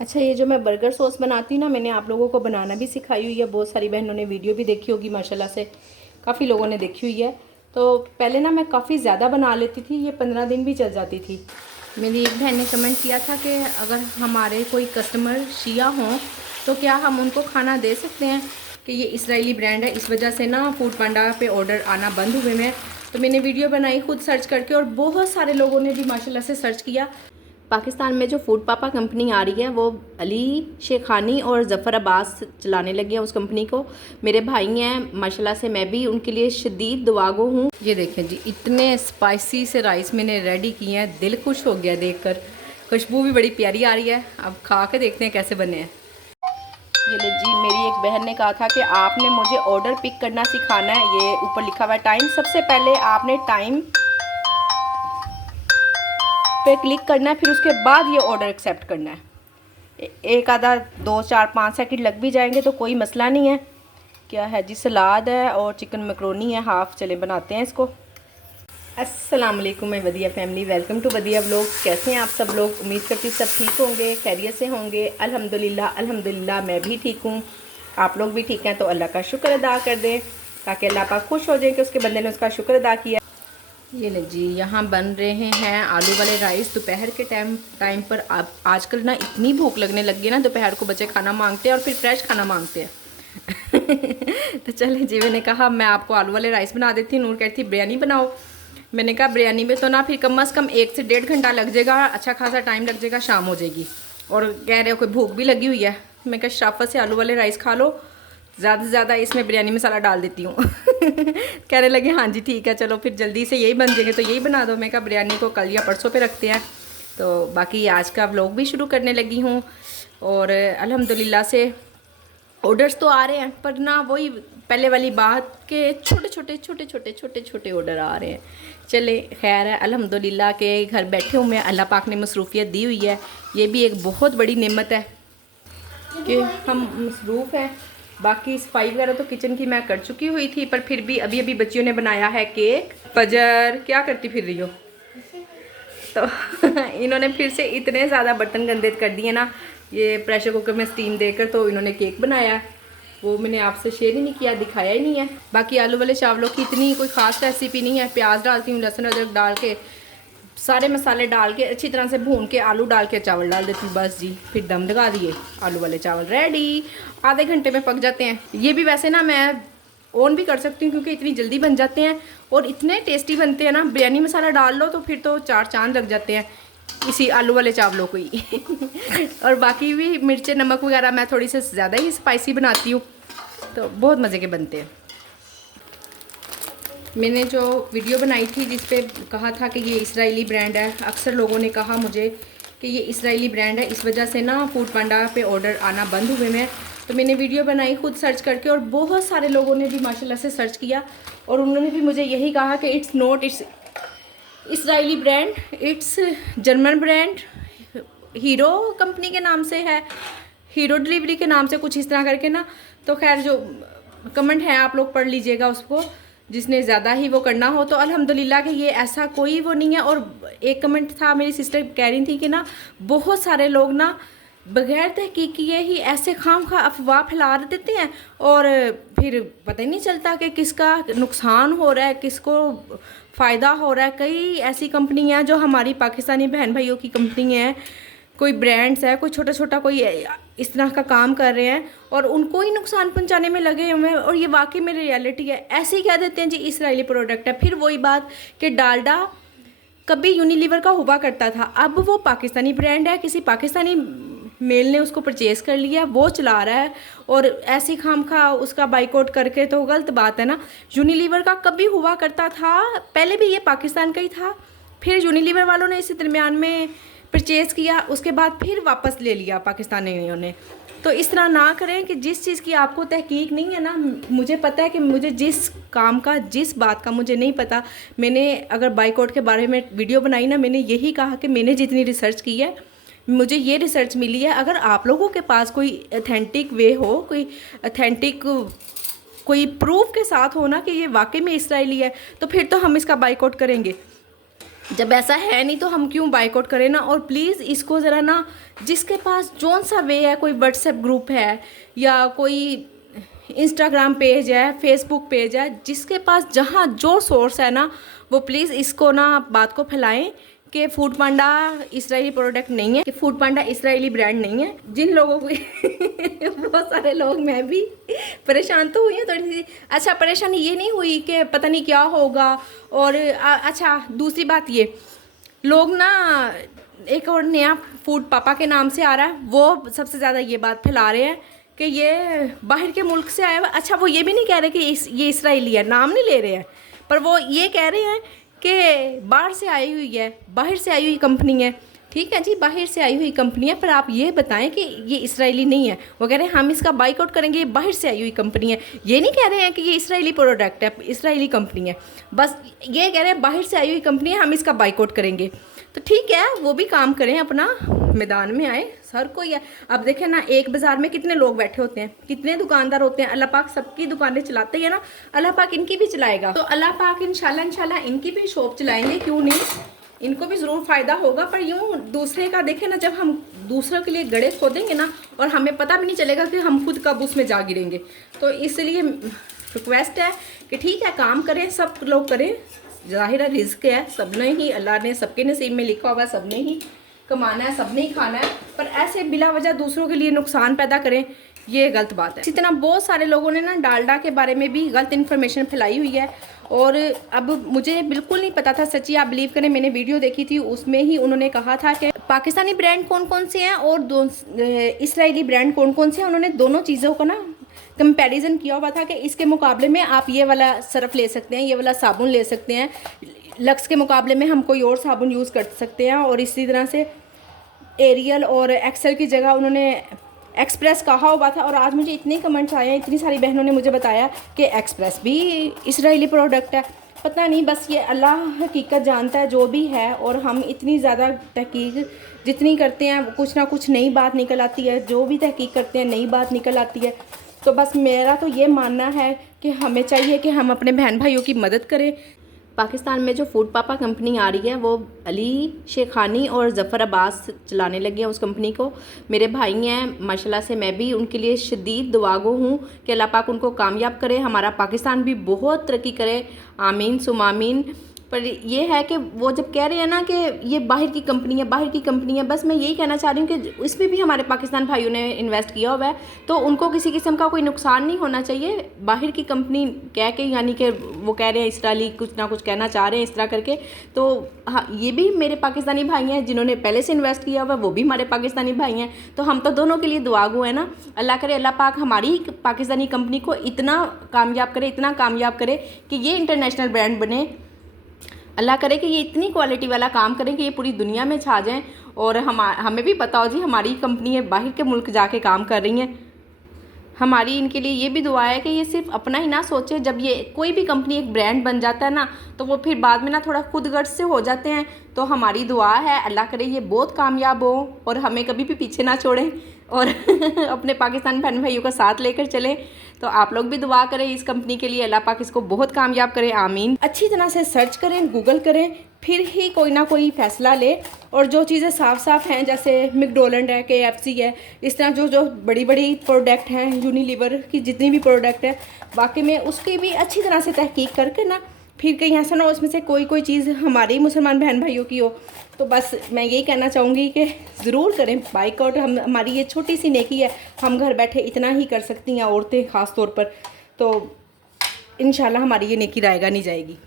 अच्छा, ये जो मैं बर्गर सॉस बनाती हूँ ना, मैंने आप लोगों को बनाना भी सिखाई हुई है। बहुत सारी बहनों ने वीडियो भी देखी होगी माशाल्लाह से, काफ़ी लोगों ने देखी हुई है। तो पहले ना मैं काफ़ी ज़्यादा बना लेती थी, ये 15 दिन भी चल जाती थी। मेरी एक बहन ने कमेंट किया था कि अगर हमारे कोई कस्टमर शिया हों तो क्या हम उनको खाना दे सकते हैं, कि ये इसराइली ब्रांड है, इस वजह से ना फूड पांडा पे ऑर्डर आना बंद हुए हैं। तो मैंने वीडियो बनाई खुद सर्च करके, और बहुत सारे लोगों ने भी माशाल्लाह से सर्च किया। पाकिस्तान में जो फूड पापा कंपनी आ रही है वो अली शेखानी और ज़फ़र अब्बास चलाने लगे हैं उस कंपनी को। मेरे भाई हैं माशाल्लाह से, मैं भी उनके लिए शदीद दुआगो हूँ। ये देखें जी, इतने स्पाइसी से राइस मैंने रेडी किए हैं, दिल खुश हो गया देखकर। खुशबू भी बड़ी प्यारी आ रही है। अब खा के देखते हैं कैसे बने हैं। ये ले जी, मेरी एक बहन ने कहा था कि आपने मुझे ऑर्डर पिक करना सिखाना है। ये ऊपर लिखा हुआ है टाइम। सबसे पहले आपने टाइम पे क्लिक करना है, फिर उसके बाद ये ऑर्डर एक्सेप्ट करना है। एक आधा 2 4 5 सेकंड लग भी जाएंगे तो कोई मसला नहीं है। क्या है जी, सलाद है और चिकन मैक्रोनी है हाफ़। चले बनाते हैं इसको। अस्सलाम वालेकुम मैं वदिया फैमिली, वेलकम टू वदिया व्लॉग। कैसे हैं आप सब लोग? उम्मीद करती हूँ सब ठीक होंगे, खैरियत से होंगे। अल्हम्दुलिल्लाह अल्हम्दुलिल्लाह मैं भी ठीक हूँ। आप लोग भी ठीक हैं तो अल्लाह का शुक्र अदा कर दें, ताकि अल्लाह पाक खुश हो जाए कि उसके बंदे ने उसका शुक्र अदा किया। ये ले जी, यहाँ बन रहे हैं आलू वाले राइस दोपहर के टाइम पर। अब आजकल ना इतनी भूख लगने लग गई ना, दोपहर को बच्चे खाना मांगते हैं और फिर फ्रेश खाना मांगते हैं। तो चले जी, मैंने कहा मैं आपको आलू वाले राइस बना देती हूँ। नूर कहती बिरयानी बनाओ। मैंने कहा बिरयानी में तो ना फिर कम से कम 1 से 1.5 घंटा लग जाएगा, अच्छा खासा टाइम लग जाएगा, शाम हो जाएगी। और कह रहे हो कोई भूख भी लगी हुई है। मैं कहा शराफत से आलू वाले राइस खा लो, ज़्यादा से ज़्यादा इसमें बिरयानी मसाला डाल देती हूँ। कहने लगे हाँ जी ठीक है, चलो फिर जल्दी से यही बन जाएंगे तो यही बना दो। मैं कहा बिरयानी को कल या परसों पे रखते हैं। तो बाकी आज का व्लॉग भी शुरू करने लगी हूँ। और अल्हम्दुलिल्लाह से ऑर्डर्स तो आ रहे हैं, पर ना वही पहले वाली बात के छोटे छोटे ऑर्डर आ रहे हैं। चले खैर है, अल्हम्दुलिल्लाह के घर बैठे हुए हैं, अल्लाह पाक ने मसरूफियत दी हुई है। ये भी एक बहुत बड़ी नेमत है कि हम मसरूफ़ हैं। बाकी सफाई वगैरह तो किचन की मैं कर चुकी हुई थी, पर फिर भी अभी अभी बच्चियों ने बनाया है केक। फजर क्या करती फिर रही हो? तो इन्होंने फिर से इतने ज़्यादा बर्तन गंदे कर दिए ना, ये प्रेशर कुकर में स्टीम देकर तो इन्होंने केक बनाया। वो मैंने आपसे शेयर ही नहीं किया, दिखाया ही नहीं है। बाकी आलू वाले चावलों की इतनी कोई ख़ास रेसिपी नहीं है। प्याज डालती हूँ, लहसुन अदरक डाल के, सारे मसाले डाल के अच्छी तरह से भून के आलू डाल के चावल डाल देती हूँ, बस जी। फिर दम लगा दिए, आलू वाले चावल रेडी। आधे घंटे में पक जाते हैं। ये भी वैसे ना मैं ऑन भी कर सकती हूँ क्योंकि इतनी जल्दी बन जाते हैं और इतने टेस्टी बनते हैं ना। बिरयानी मसाला डाल लो तो फिर तो 4 चांद लग जाते हैं इसी आलू वाले चावलों को ही। और बाकी भी मिर्चें नमक वगैरह मैं थोड़ी सी ज़्यादा ही स्पाइसी बनाती हूँ, तो बहुत मज़े के बनते हैं। मैंने जो वीडियो बनाई थी जिस पे कहा था कि ये इसराइली ब्रांड है, अक्सर लोगों ने कहा मुझे कि ये इसराइली ब्रांड है, इस वजह से ना फूड पांडा पे ऑर्डर आना बंद हुए हैं। तो मैंने वीडियो बनाई खुद सर्च करके, और बहुत सारे लोगों ने भी माशाल्लाह से सर्च किया, और उन्होंने भी मुझे यही कहा कि it's not it's Israeli brand, it's German brand, hero company के नाम से है, हीरो डिलीवरी के नाम से कुछ इस तरह करके ना। तो खैर जो कमेंट है आप लोग पढ़ लीजिएगा उसको, जिसने ज़्यादा ही वो करना हो। तो अल्हम्दुलिल्लाह कि ये ऐसा कोई वो नहीं है। और एक कमेंट था, मेरी सिस्टर कह रही थी कि ना बहुत सारे लोग ना बगैर तहकीक किए ही ऐसे खामखा अफवाह फैला देते हैं, और फिर पता ही नहीं चलता कि किसका नुकसान हो रहा है, किसको फ़ायदा हो रहा है। कई ऐसी कंपनी हैं जो हमारी पाकिस्तानी बहन भाइयों की कंपनी है, कोई ब्रांड्स है, कोई छोटा छोटा कोई इस तरह का काम कर रहे हैं और उनको ही नुकसान पहुंचाने में लगे हुए हैं। और ये वाकई में रियलिटी है। ऐसे ही कह देते हैं जी इसराइली प्रोडक्ट है। फिर वही बात कि डालडा कभी यूनिलीवर का हुआ करता था, अब वो पाकिस्तानी ब्रांड है, किसी पाकिस्तानी मेल ने उसको परचेज़ कर लिया, वो चला रहा है, और ऐसी खामखा उसका बाइकआउट करके तो गलत बात है ना। यूनिलीवर का कभी हुआ करता था, पहले भी ये पाकिस्तान का ही था, फिर यूनिलीवर वालों ने इसी दरमियान में परचेज़ किया, उसके बाद फिर वापस ले लिया पाकिस्तानियों ने। तो इस तरह ना करें कि जिस चीज़ की आपको तहकीक नहीं है ना। मुझे पता है कि मुझे जिस काम का, जिस बात का मुझे नहीं पता, मैंने अगर बाइकआउट के बारे में वीडियो बनाई ना, मैंने यही कहा कि मैंने जितनी रिसर्च की है मुझे ये रिसर्च मिली है। अगर आप लोगों के पास कोई अथेंटिक वे हो, कोई अथेंटिक कोई प्रूफ के साथ हो ना कि ये वाकई में इसराइली है, तो फिर तो हम इसका बाइकआउट करेंगे। जब ऐसा है नहीं तो हम क्यों बाइकआउट करें ना। और प्लीज़ इसको ज़रा ना, जिसके पास जौन सा वे है, कोई व्हाट्सएप ग्रुप है या कोई इंस्टाग्राम पेज है, फेसबुक पेज है, जिसके पास जहाँ जो सोर्स है ना, वो प्लीज़ इसको ना बात को फैलाएं कि फूड पांडा इसराइली प्रोडक्ट नहीं है, कि फूड पांडा इसराइली ब्रांड नहीं है। जिन लोगों को बहुत सारे लोग, मैं भी परेशान तो हुई हूँ थोड़ी सी। अच्छा, परेशानी ये नहीं हुई कि पता नहीं क्या होगा। और अच्छा, दूसरी बात ये, लोग ना एक और नया फूड पापा के नाम से आ रहा है, वो सबसे ज़्यादा ये बात फैला रहे हैं कि ये बाहर के मुल्क से आया हुआ। अच्छा, वो ये भी नहीं कह रहे कि ये इसराइली है, नाम नहीं ले रहे हैं, पर वो ये कह रहे हैं कि बाहर से आई हुई है, बाहर से आई हुई कंपनी है। ठीक है जी, बाहर से आई हुई कंपनी है, पर आप ये बताएं कि ये इसराइली नहीं है। वो कह रहे हैं हम इसका बाइकआउट करेंगे, ये बाहर से आई हुई कंपनी है। ये नहीं कह रहे हैं कि ये इसराइली प्रोडक्ट है, इसराइली कंपनी है, बस ये कह रहे हैं बाहर से आई हुई कंपनी है, हम इसका बाइकआउट करेंगे। तो ठीक है, वो भी काम करें, अपना मैदान में आए, हर कोई है। अब देखें ना, एक बाज़ार में कितने लोग बैठे होते हैं, कितने दुकानदार होते हैं। अल्लाह पाक सबकी दुकानें चलाते हैं ना, अल्लाह पाक इनकी भी चलाएगा। तो अल्लाह पाक इंशाल्लाह इनकी भी शॉप चलाएंगे, क्यों नहीं, इनको भी ज़रूर फ़ायदा होगा। पर यूँ दूसरे का देखें ना, जब हम दूसरों के लिए गड़े खोदेंगे ना, और हमें पता भी नहीं चलेगा कि हम खुद कब उसमें जा गिरेंगे। तो इसलिए रिक्वेस्ट है कि ठीक है, काम करें, सब लोग करें, ज़ाहिर है रिस्क है, सबने ही, अल्लाह ने सबके नसीब में लिखा हुआ है, सबने ही कमाना है, सबने ही खाना है। पर ऐसे बिला वजह दूसरों के लिए नुकसान पैदा करें, ये गलत बात है। इसी तरह बहुत सारे लोगों ने ना डालडा के बारे में भी गलत इन्फॉर्मेशन फैलाई हुई है। और अब मुझे बिल्कुल नहीं पता था, सच्ची आप बिलीव करें, मैंने वीडियो देखी थी, उसमें ही उन्होंने कहा था कि पाकिस्तानी ब्रांड कौन कौन से हैं और इसराइली ब्रांड कौन कौन से हैं। उन्होंने दोनों चीज़ों को ना कंपैरिजन किया हुआ था कि इसके मुकाबले में आप ये वाला सर्फ ले सकते हैं, ये वाला साबुन ले सकते हैं, लक्स के मुकाबले में हम कोई और साबुन यूज़ कर सकते हैं। और इसी तरह से एरियल और एक्सेल की जगह उन्होंने एक्सप्रेस कहा हुआ था। और आज मुझे इतने कमेंट्स आए हैं, इतनी सारी बहनों ने मुझे बताया कि एक्सप्रेस भी इसराइली प्रोडक्ट है। पता नहीं, बस ये अल्लाह हकीकत जानता है जो भी है। और हम इतनी ज़्यादा तहकीक जितनी करते हैं, कुछ ना कुछ नई बात निकल आती है, जो भी तहकीक करते हैं नई बात निकल आती है। तो बस मेरा तो ये मानना है कि हमें चाहिए कि हम अपने बहन भाइयों की मदद करें। पाकिस्तान में जो फूड पापा कंपनी आ रही है, वो अली शेखानी और ज़फ़र अब्बास चलाने लगे हैं उस कंपनी को। मेरे भाई हैं माशाल्लाह से, मैं भी उनके लिए शदीद दुआगो हूँ कि अल्लाह पाक उनको कामयाब करे, हमारा पाकिस्तान भी बहुत तरक्की करे, आमीन सुम आमीन। पर ये है कि वो जब कह रहे हैं ना कि ये बाहर की कंपनी है, बाहर की कंपनी है, बस मैं यही कहना चाह रही हूँ कि इसमें भी हमारे पाकिस्तान भाइयों ने इन्वेस्ट किया हुआ है, तो उनको किसी किस्म का कोई नुकसान नहीं होना चाहिए। बाहर की कंपनी कह के, यानी कि वो कह रहे हैं इसराइली, कुछ ना कुछ कहना चाह रहे हैं इस तरह करके। तो हाँ, ये भी मेरे पाकिस्तानी भाई हैं जिन्होंने पहले से इन्वेस्ट किया हुआ है, वो भी हमारे पाकिस्तानी भाई हैं। तो हम तो दोनों के लिए दुआगो है ना। अल्लाह करे, अल्लाह पाक हमारी पाकिस्तानी कंपनी को इतना कामयाब करे, इतना कामयाब करे कि ये इंटरनेशनल ब्रांड बने। अल्लाह करे कि ये इतनी क्वालिटी वाला काम करें कि ये पूरी दुनिया में छा जाएं। और हमें भी पता हो जी, हमारी कंपनी है बाहर के मुल्क जाके काम कर रही हैं। हमारी इनके लिए ये भी दुआ है कि ये सिर्फ अपना ही ना सोचे। जब ये कोई भी कंपनी एक ब्रांड बन जाता है ना, तो वो फिर बाद में ना थोड़ा खुदगर्ज से हो जाते हैं। तो हमारी दुआ है अल्लाह करे ये बहुत कामयाब हो और हमें कभी भी पीछे ना छोड़ें और अपने पाकिस्तान बहन भाइयों का साथ लेकर चलें। तो आप लोग भी दुआ करें इस कंपनी के लिए, अल्लाह पाक इसको बहुत कामयाब करें, आमीन। अच्छी तरह से सर्च करें, गूगल करें, फिर ही कोई ना कोई फ़ैसला ले। और जो चीज़ें साफ़ साफ़ हैं, जैसे मैकडॉनल्ड है, KFC है, इस तरह जो बड़ी बड़ी प्रोडक्ट हैं, यूनिलीवर की जितनी भी प्रोडक्ट है, वाकई में उसकी भी अच्छी तरह से तहकीक करके ना, फिर कहीं ऐसा ना हो उसमें से कोई चीज़ हमारी मुसलमान बहन भाइयों की हो। तो बस मैं यही कहना चाहूँगी कि ज़रूर करें बाइकआउट। हमारी ये छोटी सी नेकी है, हम घर बैठे इतना ही कर सकती हैं, औरतें ख़ास तौर पर। तो इंशाल्लाह हमारी ये नेकी रायगा नहीं जाएगी।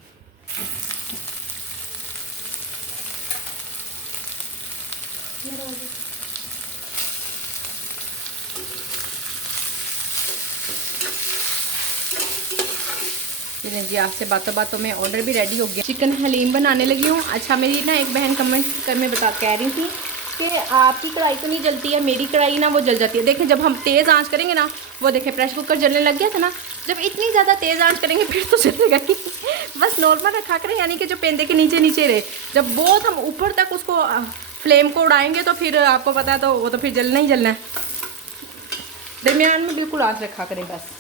जी, आपसे बातों बातों में ऑर्डर भी रेडी हो गया, चिकन हलीम बनाने लगी हूँ। अच्छा, मेरी ना एक बहन कमेंट कर में कह रही थी कि आपकी कढ़ाई तो नहीं जलती है, मेरी कढ़ाई ना वो जल जाती है। देखें, जब हम तेज़ आंच करेंगे ना, वो देखें प्रेशर कुकर जलने लग गया था ना, जब इतनी ज़्यादा तेज़ आंच करेंगे फिर तो जलेगा ही। बस नॉर्मल रखा करें, यानी कि जो पेंदे के नीचे नीचे रहे। जब बहुत हम ऊपर तक उसको फ्लेम को उड़ाएंगे तो फिर आपको पता है, तो वो तो फिर जलना ही जलना है। दरमियान में बिल्कुल आंच रखा करें बस।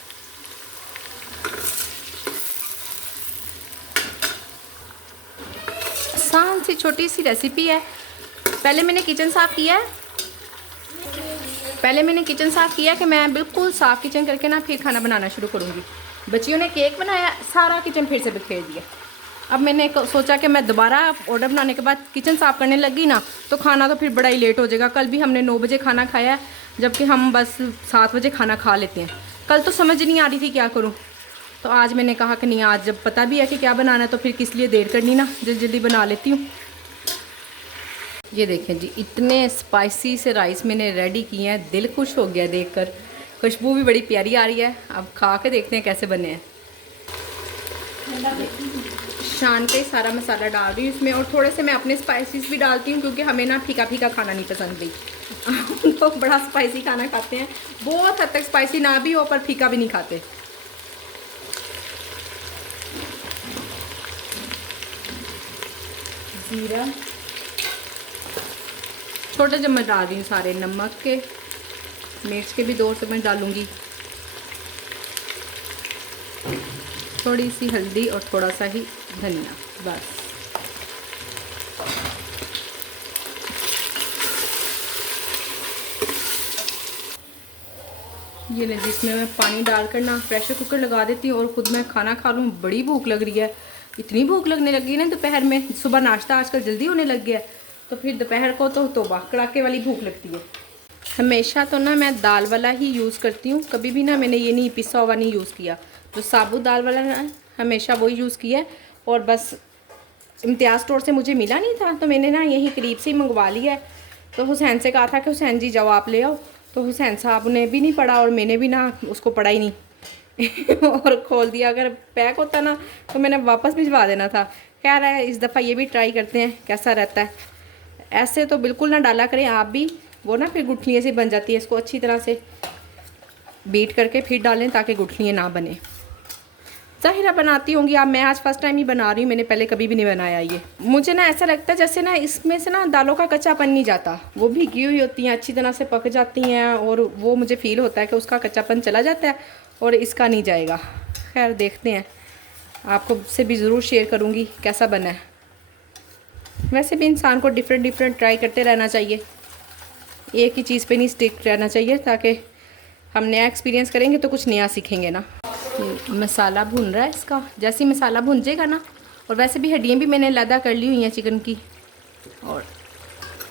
आसान सी छोटी सी रेसिपी है। पहले मैंने किचन साफ़ किया है, कि मैं बिल्कुल साफ़ किचन करके ना फिर खाना बनाना शुरू करूँगी। बच्चियों ने केक बनाया, सारा किचन फिर से बिखेर दिया। अब मैंने सोचा कि मैं दोबारा ऑर्डर बनाने के बाद किचन साफ़ करने लगी ना तो खाना तो फिर बड़ा ही लेट हो जाएगा। कल भी हमने 9 बजे खाना खाया है, जबकि हम बस 7 बजे खाना खा लेते हैं। कल तो समझ नहीं आ रही थी क्या करूँ, तो आज मैंने कहा कि नहीं, आज जब पता भी है कि क्या बनाना है तो फिर किस लिए देर करनी ना, जल्दी जल्दी बना लेती हूँ। ये देखें जी, इतने स्पाइसी से राइस मैंने रेडी किए हैं, दिल खुश हो गया देखकर। खुशबू भी बड़ी प्यारी आ रही है। अब खा के देखते हैं कैसे बने हैं। शान के सारा मसाला डाल रही हूँ इसमें, और थोड़े से मैं अपने स्पाइसेस भी डालती हूँ, क्योंकि हमें ना फीका फीका खाना नहीं पसंद भाई। तो बड़ा स्पाइसी खाना खाते हैं, बहुत हद तक स्पाइसी ना भी हो पर फीका भी नहीं खाते। जीरा छोटे चम्मच डाल रही हूँ सारे, नमक के, मिर्च के भी 2 चम्मच डालूँगी, थोड़ी सी हल्दी और थोड़ा सा ही धनिया, बस। ये ले, जिसमें मैं पानी डालकर ना प्रेशर कुकर लगा देती हूँ और ख़ुद मैं खाना खा लूँ। बड़ी भूख लग रही है, इतनी भूख लगने लगी ना दोपहर में। सुबह नाश्ता आजकल जल्दी होने लग गया, तो फिर दोपहर को तो तौबा कड़ाके वाली भूख लगती है। हमेशा तो ना मैं दाल वाला ही यूज़ करती हूँ, कभी भी ना मैंने ये नहीं पिसा हुआ नहीं यूज़ किया। जो साबुत दाल वाला है हमेशा वही यूज़ किया है। और बस इम्तियाज़ स्टोर से मुझे मिला नहीं था, तो मैंने ना यहीं करीब से ही मंगवा लिया है। तो हुसैन से कहा था कि हुसैन जी जाओ आप ले आओ, तो हुसैन साहब ने भी नहीं पढ़ा और मैंने भी ना उसको पढ़ा ही नहीं। और खोल दिया। अगर पैक होता ना तो मैंने वापस भिजवा देना था। कह रहा है इस दफ़ा ये भी ट्राई करते हैं कैसा रहता है। ऐसे तो बिल्कुल ना डाला करें आप भी, वो ना फिर गुठलियाँ से बन जाती है। इसको अच्छी तरह से बीट करके फिर डालें ताकि गुठलियाँ ना बने। ज़ाहिरा बनाती होंगी आप, मैं आज फर्स्ट टाइम ही बना रही हूँ, मैंने पहले कभी भी नहीं बनाया ये। मुझे ना ऐसा लगता है जैसे ना इसमें से ना दालों का कच्चापन नहीं जाता, वो भीगी हुई होती हैं, अच्छी तरह से पक जाती हैं, और वो मुझे फ़ील होता है कि उसका कच्चापन चला जाता है और इसका नहीं जाएगा। खैर देखते हैं, आपको से भी ज़रूर शेयर करूँगी कैसा बना है। वैसे भी इंसान को डिफरेंट ट्राई करते रहना चाहिए, एक ही चीज़ पे नहीं स्टिक रहना चाहिए, ताकि हम नया एक्सपीरियंस करेंगे तो कुछ नया सीखेंगे ना। मसाला भून रहा है इसका, जैसे ही मसाला भून जाएगा ना, और वैसे भी हड्डियाँ भी मैंने लदा कर ली हुई हैं चिकन की, और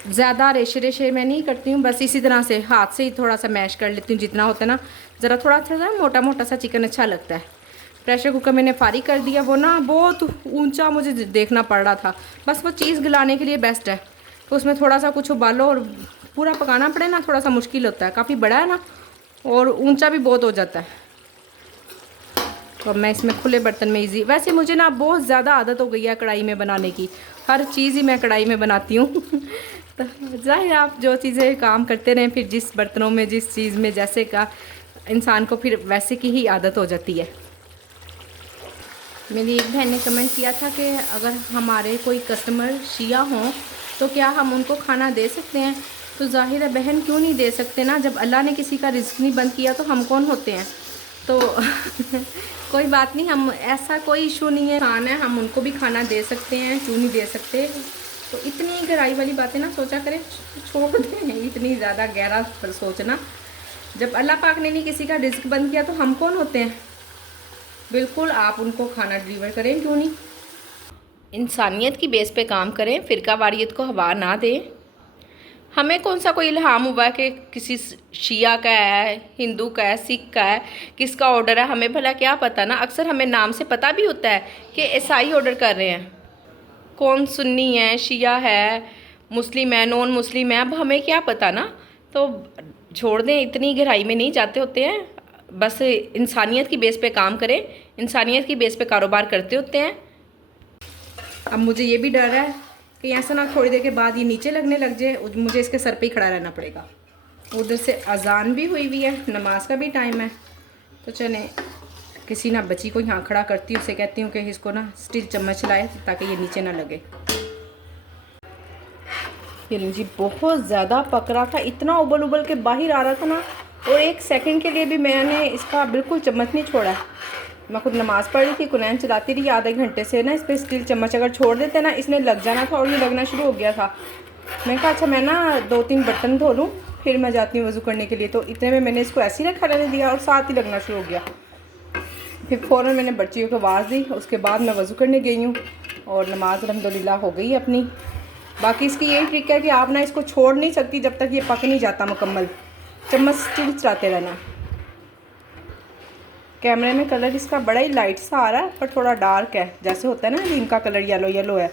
ज़्यादा रेशे मैं नहीं करती हूँ, बस इसी तरह से हाथ से ही थोड़ा सा मैश कर लेती हूँ जितना होता है ना। ज़रा थोड़ा सा मोटा मोटा सा चिकन अच्छा लगता है। प्रेशर कुकर मैंने फारिग कर दिया, वो ना बहुत ऊंचा मुझे देखना पड़ रहा था। बस वो चीज़ गलाने के लिए बेस्ट है, तो उसमें थोड़ा सा कुछ उबालो और पूरा पकाना पड़े ना, थोड़ा सा मुश्किल होता है। काफ़ी बड़ा है ना और ऊंचा भी बहुत हो जाता है। तो मैं इसमें खुले बर्तन में इजी, वैसे मुझे ना बहुत ज़्यादा आदत हो गई है कढ़ाई में बनाने की, हर चीज़ ही मैं कढ़ाई में बनाती हूँ। तो ज़ाहिर आप जो चीज़ें काम करते रहें, फिर जिस बर्तनों में जिस चीज़ में जैसे का इंसान को फिर वैसे की ही आदत हो जाती है। मेरी एक बहन ने कमेंट किया था कि अगर हमारे कोई कस्टमर शिया हों तो क्या हम उनको खाना दे सकते हैं। तो ज़ाहिर है बहन, क्यों नहीं दे सकते ना, जब अल्लाह ने किसी का रिज़्क नहीं बंद किया तो हम कौन होते हैं। तो कोई बात नहीं, हम ऐसा कोई इशू नहीं है, खाना है हम उनको भी खाना दे सकते हैं, क्यों नहीं दे सकते। तो इतनी गहराई वाली बातें ना सोचा करें, छोड़ दें इतनी ज़्यादा गहरा सोचना। जब अल्लाह पाक ने नहीं किसी का रिज़्क बंद किया तो हम कौन होते हैं। बिल्कुल आप उनको खाना डिलीवर करें, क्यों नहीं। इंसानियत की बेस पे काम करें, फ़िरका वारियत को हवा ना दें। हमें कौन सा कोई इल्हाम हुआ कि किसी शिया का है, हिंदू का है, सिख का है, किसका ऑर्डर है, हमें भला क्या पता ना। अक्सर हमें नाम से पता भी होता है कि ईसाई ऑर्डर कर रहे हैं, कौन सुन्नी है, शिया है, मुस्लिम है, नॉन मुस्लिम है, अब हमें क्या पता ना। तो छोड़ दें, इतनी गहराई में नहीं जाते होते हैं। बस इंसानियत की बेस पे काम करें, इंसानियत की बेस पे कारोबार करते होते हैं। अब मुझे ये भी डर है कि ऐसा ना थोड़ी देर के बाद ये नीचे लगने लग जाए, मुझे इसके सर पे ही खड़ा रहना पड़ेगा। उधर से अजान भी हुई है, नमाज का भी टाइम है। तो चलें, किसी ना बच्ची को यहाँ खड़ा करती हूँ, उसे कहती हूँ कि इसको ना स्टील चम्मच लाए ताकि ये नीचे ना लगे। ये जी बहुत ज़्यादा पक रहा था, इतना उबल उबल के बाहर आ रहा था ना, और 1 सेकंड के लिए भी मैंने इसका बिल्कुल चम्मच नहीं छोड़ा। मैं खुद नमाज़ पढ़ रही थी, कुरान चलाती रही, आधे घंटे से ना इस पर स्टील चम्मच अगर छोड़ देते ना इसने लग जाना था और ये लगना शुरू हो गया था। मैं कहा अच्छा मैं ना 2-3 बर्तन धो लूँ फिर मैं जाती हूँ वज़ू करने के लिए। तो इतने में मैंने इसको ऐसे ही रखा रहने दिया और साथ ही लगना शुरू हो गया। फिर फ़ौरन मैंने बच्चियों को आवाज़ दी, उसके बाद मैं वज़ू करने गई हूँ और नमाज़ अल्हम्दुलिल्लाह हो गई अपनी। बाकी इसकी यही ट्रिक है कि आप ना इसको छोड़ नहीं सकती जब तक ये पक नहीं जाता मुकम्मल, चम्मच स्टिल चलाते रहना। कैमरे में कलर इसका बड़ा ही लाइट सा आ रहा है पर थोड़ा डार्क है, जैसे होता है ना नीम का कलर येलो येलो है।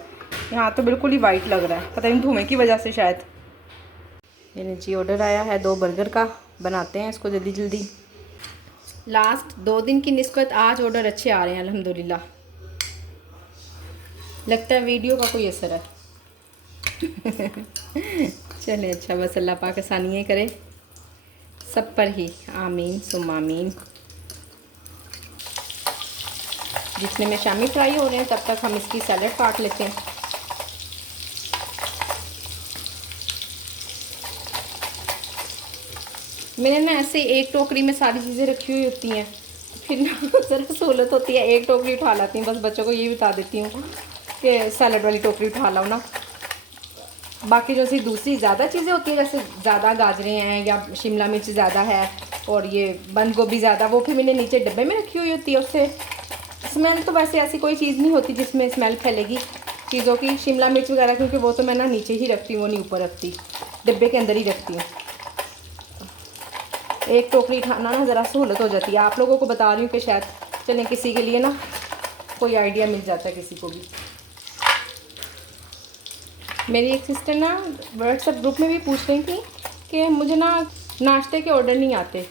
यहाँ तो बिल्कुल ही वाइट लग रहा है, पता नहीं धुएँ की वजह से शायद। ये जी ऑर्डर आया है 2 बर्गर का, बनाते हैं इसको जल्दी जल्दी। लास्ट 2 दिन की निस्बत आज ऑर्डर अच्छे आ रहे हैं अल्हम्दुलिल्लाह। लगता है वीडियो का कोई असर है। चले अच्छा, बस अल्लाह पाक आसानियाँ करे सब पर ही, आमीन सुम्मा आमीन। जितने में शामी फ्राई हो रहे हैं तब तक हम इसकी सैलड काट लेते हैं। मैंने ना ऐसे एक टोकरी में सारी चीज़ें रखी हुई होती हैं, फिर ना ज़रा सहूलत होती है, एक टोकरी उठा लाती हूँ। बस बच्चों को ये बता देती हूँ कि सैलड वाली टोकरी उठा लाओ ना। बाकी जो सी दूसरी ज़्यादा चीज़ें होती हैं, जैसे ज़्यादा गाजरें हैं या शिमला मिर्च ज़्यादा है और ये बंद गोभी ज़्यादा, वो फिर मैंने नीचे डब्बे में रखी हुई होती है। उससे स्मेल तो वैसे ऐसी कोई चीज़ नहीं होती जिसमें स्मेल फैलेगी चीज़ों की, शिमला मिर्च वगैरह, क्योंकि वो तो मैं ना नीचे ही रखती हूँ, वो नहीं ऊपर रखती, डिब्बे के अंदर ही रखती हूँ। एक टोकरी उठाना ना ज़रा सहूलत हो जाती है। आप लोगों को बता रही हूँ कि शायद चलें किसी के लिए ना कोई आइडिया मिल जाता है किसी को भी। मेरी एक सिस्टर ना व्हाट्सएप ग्रुप में भी पूछ रही थी कि मुझे ना नाश्ते के ऑर्डर नहीं आते।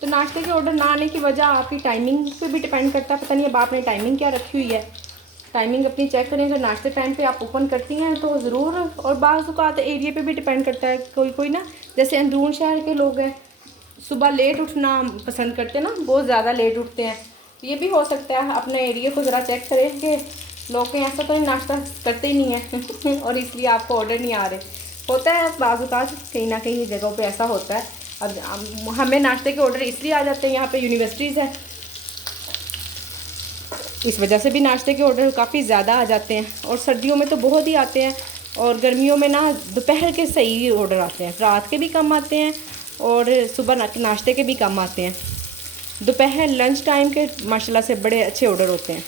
तो नाश्ते के ऑर्डर ना आने की वजह आपकी टाइमिंग पे भी डिपेंड करता है। पता नहीं अब आपने टाइमिंग क्या रखी हुई है, टाइमिंग अपनी चेक करें। अगर नाश्ते टाइम पे आप ओपन करती हैं तो ज़रूर, और बाज़ औक़ात एरिया पे भी डिपेंड करता है। कोई कोई ना जैसे अंदरून शहर के लोग हैं सुबह लेट उठना पसंद करते हैं ना, बहुत ज़्यादा लेट उठते हैं। तो ये भी हो सकता है, अपने एरिया को ज़रा चेक करें कि लोग कहीं ऐसा तो नाश्ता करते ही नहीं है और इसलिए आपको ऑर्डर नहीं आ रहे। होता है बाज़ औक़ात कहीं ना कहीं जगहों पे ऐसा होता है। अब हमें नाश्ते के ऑर्डर इसलिए आ जाते हैं, यहाँ पे यूनिवर्सिटीज़ है, इस वजह से भी नाश्ते के ऑर्डर काफ़ी ज़्यादा आ जाते हैं। और सर्दियों में तो बहुत ही आते हैं, और गर्मियों में ना दोपहर के सही ऑर्डर आते हैं, रात के भी कम आते हैं और सुबह नाश्ते के भी कम आते हैं। दोपहर लंच टाइम के माशाल्लाह से बड़े अच्छे ऑर्डर होते हैं।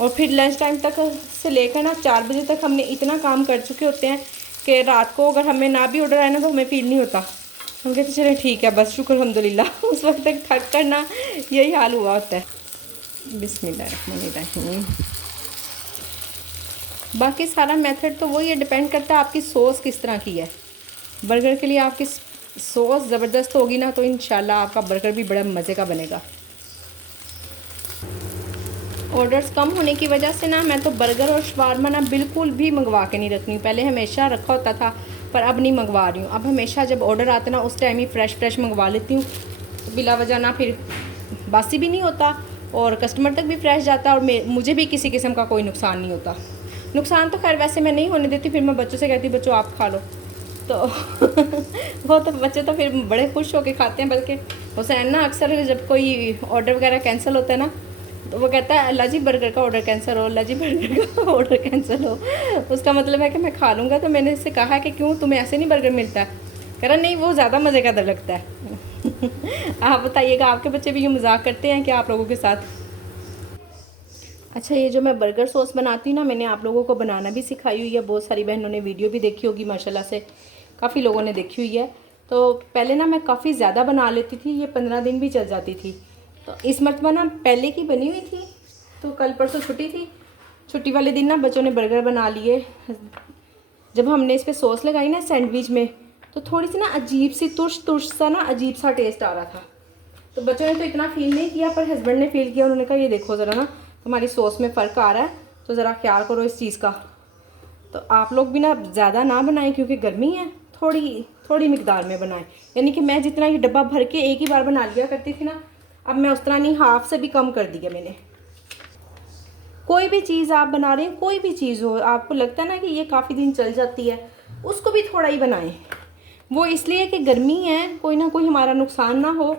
और फिर लंच टाइम तक से लेकर ना 4 बजे तक हमने इतना काम कर चुके होते हैं कि रात को अगर हमें ना भी ऑर्डर आए ना तो हमें फ़ील नहीं होता। हम कहते चले ठीक है बस शुक्र अल्हम्दुलिल्लाह। उस वक्त तक थक कर ना यही हाल हुआ होता है। बिस्मिल्लाहिर्रहमानिर्रहीम। बाकी सारा मेथड तो वही है, डिपेंड करता है आपकी सॉस किस तरह की है। बर्गर के लिए आपकी सॉस ज़बरदस्त होगी ना तो इंशाल्लाह आपका बर्गर भी बड़ा मज़े का बनेगा। ऑर्डर्स कम होने की वजह से ना मैं तो बर्गर और शवारमा ना बिल्कुल भी मंगवा के नहीं रखती हूँ। पहले हमेशा रखा होता था पर अब नहीं मंगवा रही हूँ। अब हमेशा जब ऑर्डर आते ना उस टाइम ही फ्रेश मंगवा लेती हूँ, तो बिला वजह ना फिर बासी भी नहीं होता और कस्टमर तक भी फ्रेश जाता है और मुझे भी किसी किस्म का कोई नुकसान नहीं होता। नुकसान तो खैर वैसे मैं नहीं होने देती, फिर मैं बच्चों से कहती बच्चों आप खा लो तो वो तो बच्चे तो फिर बड़े खुश होकर खाते हैं। बल्कि हुसैन ना अक्सर जब कोई ऑर्डर वगैरह कैंसिल होता है ना तो वो कहता है अल्लाह जी बर्गर का ऑर्डर कैंसिल हो, अल्लाह जी बर्गर का ऑर्डर कैंसिल हो। उसका मतलब है कि मैं खा लूँगा। तो मैंने इससे कहा कि क्यों तुम्हें ऐसे नहीं बर्गर मिलता है? कह रहा नहीं वो ज़्यादा मज़े का लगता है। आप बताइएगा आपके बच्चे भी यूँ मजाक करते हैं क्या आप लोगों के साथ? अच्छा, ये जो मैं बर्गर सॉस बनाती हूँ ना, मैंने आप लोगों को बनाना भी सिखाई हुई है। बहुत सारी बहनों ने वीडियो भी देखी होगी, माशाल्लाह से काफ़ी लोगों ने देखी हुई है। तो पहले ना मैं काफ़ी ज़्यादा बना लेती थी, ये 15 दिन भी चल जाती थी। तो इस मरतबा ना पहले की बनी हुई थी, तो कल परसों छुट्टी थी, छुट्टी वाले दिन ना बच्चों ने बर्गर बना लिए। जब हमने इस पर सॉस लगाई ना सैंडविच में, तो थोड़ी सी ना अजीब सी तुर्श सा ना अजीब सा टेस्ट आ रहा था। तो बच्चों ने तो इतना फ़ील नहीं किया, पर हस्बैंड ने फ़ील किया। उन्होंने कहा ये देखो ज़रा ना हमारी सॉस में फ़र्क आ रहा है, तो ज़रा ख्याल करो इस चीज़ का। तो आप लोग भी ना ज़्यादा ना बनाएं क्योंकि गर्मी है, थोड़ी मिकदार में बनाएं। यानी कि मैं जितना ये डब्बा भर के एक ही बार बना लिया करती थी ना, अब मैं उस तरह नहीं, हाफ से भी कम कर दिया मैंने। कोई भी चीज़ आप बना रहे हैं, कोई भी चीज़ हो, आपको लगता है ना कि ये काफ़ी दिन चल जाती है, उसको भी थोड़ा ही बनाएं। वो इसलिए कि गर्मी है, कोई ना कोई हमारा नुकसान ना हो।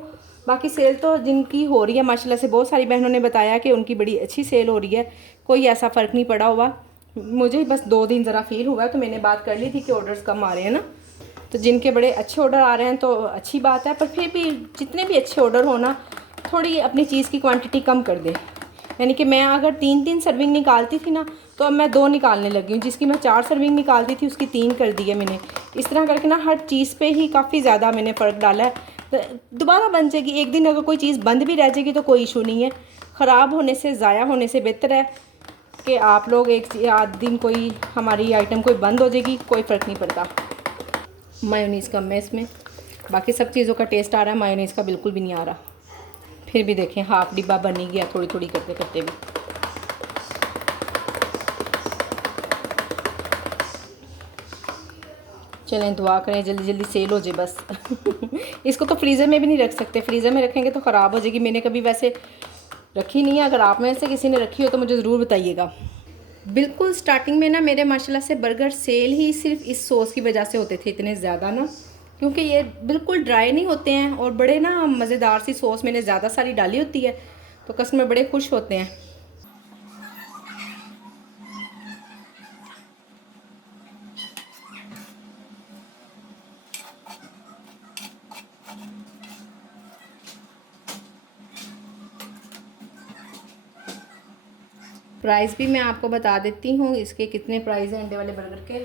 बाकी सेल तो जिनकी हो रही है माशाल्लाह से, बहुत सारी बहनों ने बताया कि उनकी बड़ी अच्छी सेल हो रही है, कोई ऐसा फ़र्क नहीं पड़ा हुआ। मुझे बस 2 दिन ज़रा फील हुआ तो मैंने बात कर ली थी कि ऑर्डर्स कम आ रहे हैं ना, तो जिनके बड़े अच्छे ऑर्डर आ रहे हैं तो अच्छी बात है, पर फिर भी जितने भी अच्छे ऑर्डर हो ना, थोड़ी अपनी चीज़ की क्वांटिटी कम कर दे। यानी कि मैं अगर 3-3 सर्विंग निकालती थी ना, तो अब मैं 2 निकालने लगी हूँ। जिसकी मैं 4 सर्विंग निकालती थी उसकी 3 कर दी है मैंने। इस तरह करके ना हर चीज़ पे ही काफ़ी ज़्यादा मैंने फ़र्क डाला है। तो दोबारा बन जाएगी। एक दिन अगर कोई चीज़ बंद भी रह जाएगी तो कोई इशू नहीं है। ख़राब होने से, ज़ाया होने से बेहतर है कि आप लोग एक आध दिन कोई हमारी आइटम कोई बंद हो जाएगी, कोई फ़र्क नहीं पड़ता। मायोनीज़ कम है इसमें, बाकी सब चीज़ों का टेस्ट आ रहा है, मायोनीज़ का बिल्कुल भी नहीं आ रहा। फिर भी देखें हाफ डिब्बा बन ही गया थोड़ी थोड़ी करते करते भी। चलें दुआ करें जल्दी जल्दी सेल हो जाए बस। इसको तो फ्रीज़र में भी नहीं रख सकते, फ्रीज़र में रखेंगे तो ख़राब हो जाएगी। मैंने कभी वैसे रखी नहीं है, अगर आप में से किसी ने रखी हो तो मुझे ज़रूर बताइएगा। बिल्कुल स्टार्टिंग में ना मेरे माशाल्लाह से बर्गर सेल ही सिर्फ इस सॉस की वजह से होते थे इतने ज़्यादा ना, क्योंकि ये बिल्कुल ड्राई नहीं होते हैं और बड़े ना मज़ेदार सी सॉस मैंने ज़्यादा सारी डाली होती है, तो कस्टमर बड़े खुश होते हैं। प्राइस भी मैं आपको बता देती हूँ, इसके कितने प्राइस हैं अंडे वाले बर्गर के।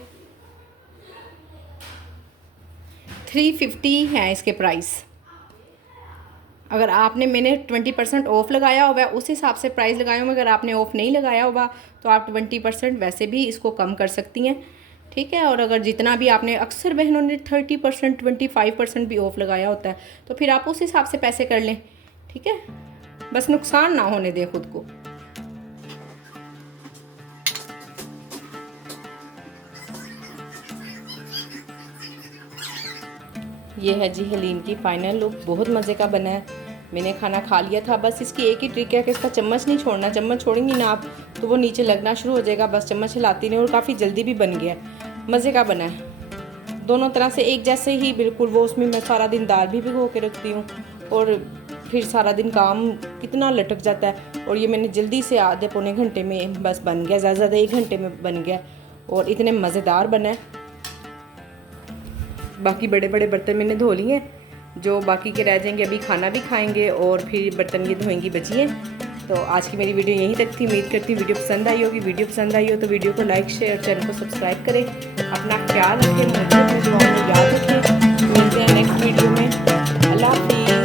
350 हैं इसके प्राइस। अगर आपने, मैंने 20% ऑफ़ लगाया होगा उस हिसाब से प्राइस लगाया होगा। अगर आपने ऑफ़ नहीं लगाया होगा तो आप 20% वैसे भी इसको कम कर सकती हैं, ठीक है। और अगर जितना भी आपने, अक्सर बहनों ने 30% 25% भी ऑफ़ लगाया होता है, तो फिर आप उस हिसाब से पैसे कर लें, ठीक है। बस नुकसान ना होने दें खुद को। ये है जी हलीम की फ़ाइनल लुक, बहुत मज़े का बना है। मैंने खाना खा लिया था। बस इसकी एक ही ट्रिक है कि इसका चम्मच नहीं छोड़ना। चम्मच छोड़ेंगी ना आप तो वो नीचे लगना शुरू हो जाएगा। बस चम्मच हिलाती नहीं, और काफ़ी जल्दी भी बन गया है, मज़े का बना है। दोनों तरह से एक जैसे ही बिल्कुल। वो उसमें मैं सारा दिन दाल भी भिगो के रखती हूँ, और फिर सारा दिन काम कितना लटक जाता है। और ये मैंने जल्दी से आधे पौने घंटे में बस बन गया, ज़्यादा ज़्यादा 1 घंटे में बन गया, और इतने मज़ेदार बना है। बाकी बड़े बड़े बर्तन मैंने धो लिए हैं, जो बाकी के रह जाएंगे अभी खाना भी खाएंगे और फिर बर्तन ये धोएंगी बची हैं। तो आज की मेरी वीडियो यहीं तक थी। उम्मीद करती हूँ वीडियो पसंद आई होगी। वीडियो पसंद आई हो तो वीडियो को लाइक, शेयर, चैनल को सब्सक्राइब करें। अपना ख्याल रखें, मुझे अपनी दुआओं में याद रखें। मिलते हैं नेक्स्ट वीडियो में। अल्लाह हाफिज़।